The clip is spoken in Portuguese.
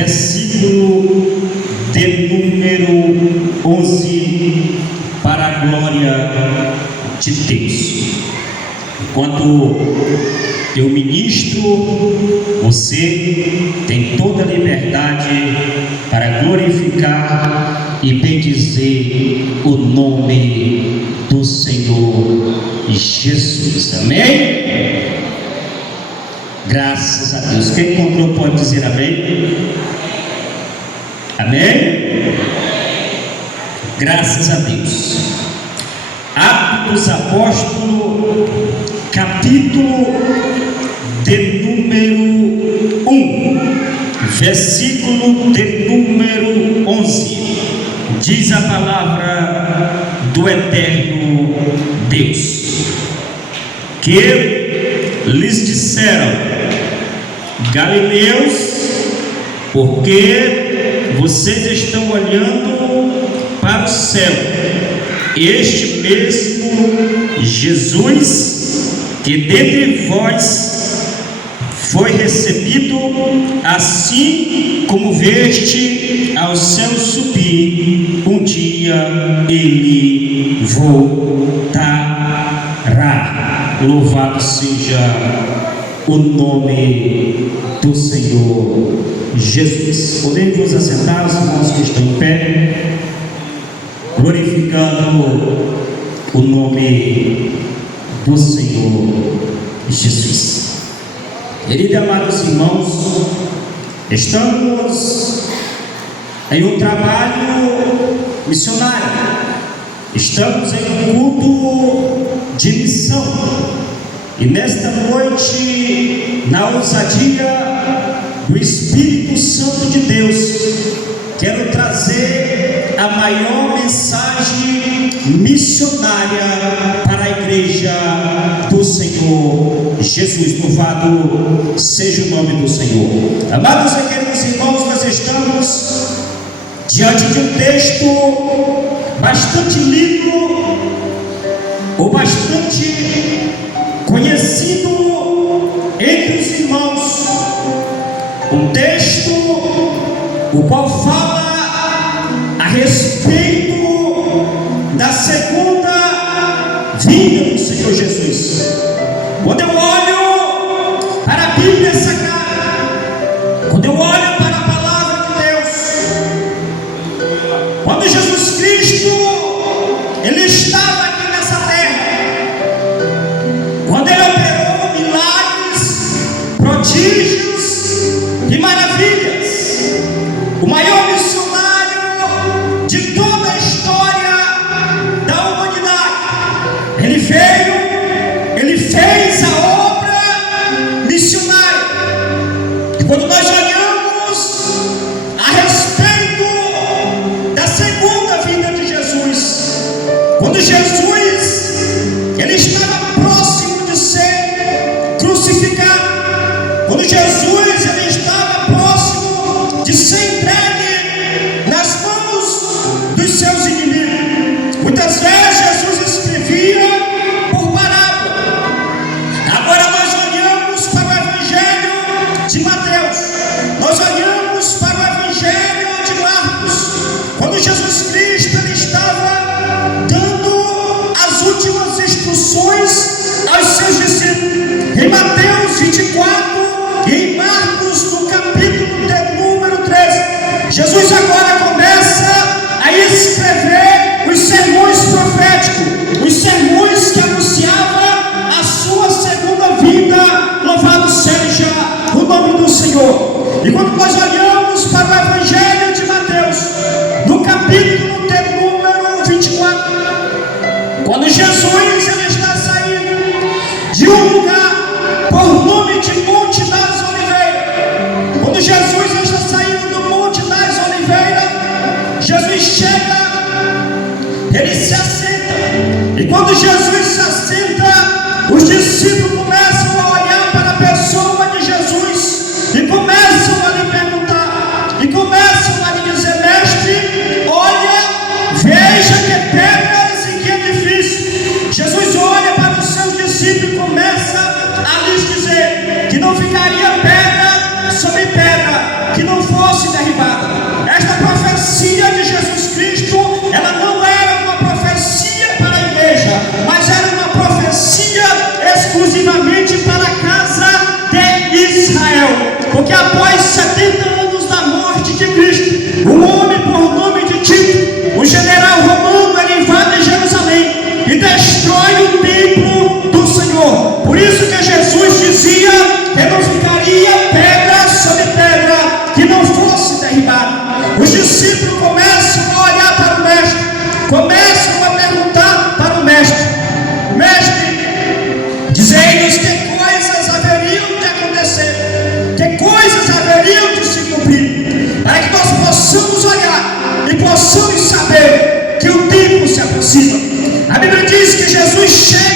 versículo de número 11, para a glória de Deus. Enquanto eu ministro, você tem toda a liberdade para glorificar e bendizer o nome do Senhor Jesus. Amém? Graças a Deus. Quem encontrou pode dizer amém? Amém? Graças a Deus. Atos dos Apóstolos, capítulo de número 1, versículo de número 11, diz a palavra do eterno Deus, que lhes disseram: Galileus, porque vocês estão olhando para o céu, este mesmo Jesus que dentre vós foi recebido, assim como veste ao céu subir, um dia ele voltará. Louvado seja o nome do Senhor Jesus. Podemos nos assentar, os irmãos que estão em pé, glorificando o nome do Senhor Jesus. Queridos e amados irmãos, estamos em um trabalho missionário, estamos em um culto de missão, e nesta noite, na ousadia do Espírito Santo de Deus, quero trazer a maior mensagem missionária para a igreja do Senhor Jesus. Louvado seja o nome do Senhor. Amados e queridos irmãos, nós estamos diante de um texto bastante lido, ou bastante conhecido entre os irmãos, um texto o qual fala a respeito da segunda vinda do Senhor Jesus. Quando eu olho para a Bíblia Sagrada, quando eu olho para a palavra de Deus, quando Jesus Cristo ele estava aqui nessa terra, quando ele operou milagres, prodígios e maravilhas, o maior missionário de toda a história da humanidade, ele veio, ele fez a obra missionária. E quando nós olhamos a respeito da segunda vinda de Jesus, quando Jesus ele estava próximo de ser crucificado, quando Jesus ele estava próximo de ser entregue nas mãos dos seus inimigos, muitas vezes Jesus escrevia por parábola. Agora nós olhamos para o Evangelho de Mateus, nós olhamos para o Evangelho de Marcos, quando Jesus Cristo ele estava dando as últimas instruções aos seus discípulos. Em Mateus 24 e em Marcos no capítulo de número 13, Jesus agora começa a escrever os sermões proféticos, os sermões que anunciavam a sua segunda vinda. Louvado seja o nome do Senhor. E quando nós olhamos para o Evangelho de Mateus, no capítulo de número 24, quando Jesus ele está saindo de um lugar por nome de Monte das Oliveiras, quando Jesus está saindo do Monte das Oliveiras, Jesus chega, ele se assenta, e quando Jesus se assenta, os discípulos começam a olhar para a pessoa de Jesus e começam a lhe perguntar, e começam a lhe dizer: mestre, olha, veja que pedras e que edifício. Jesus olha para os seus discípulos e começa a lhes dizer que não ficaria pedra sobre pedra que não fosse Porque após 70 anos da morte de Cristo, um homem por nome de Tito, o general romano, ele invade Jerusalém e destrói o templo do Senhor. Por isso que Jesus dizia que não ficaria pedra sobre pedra que não fosse derribada. Os discípulos começam a olhar para o mestre, começam a perguntar para o mestre: mestre, dizei-nos que coisas haveriam de acontecer, que coisas haveriam de se cumprir, para que nós possamos olhar e possamos saber que o tempo se aproxima. A Bíblia diz que Jesus chega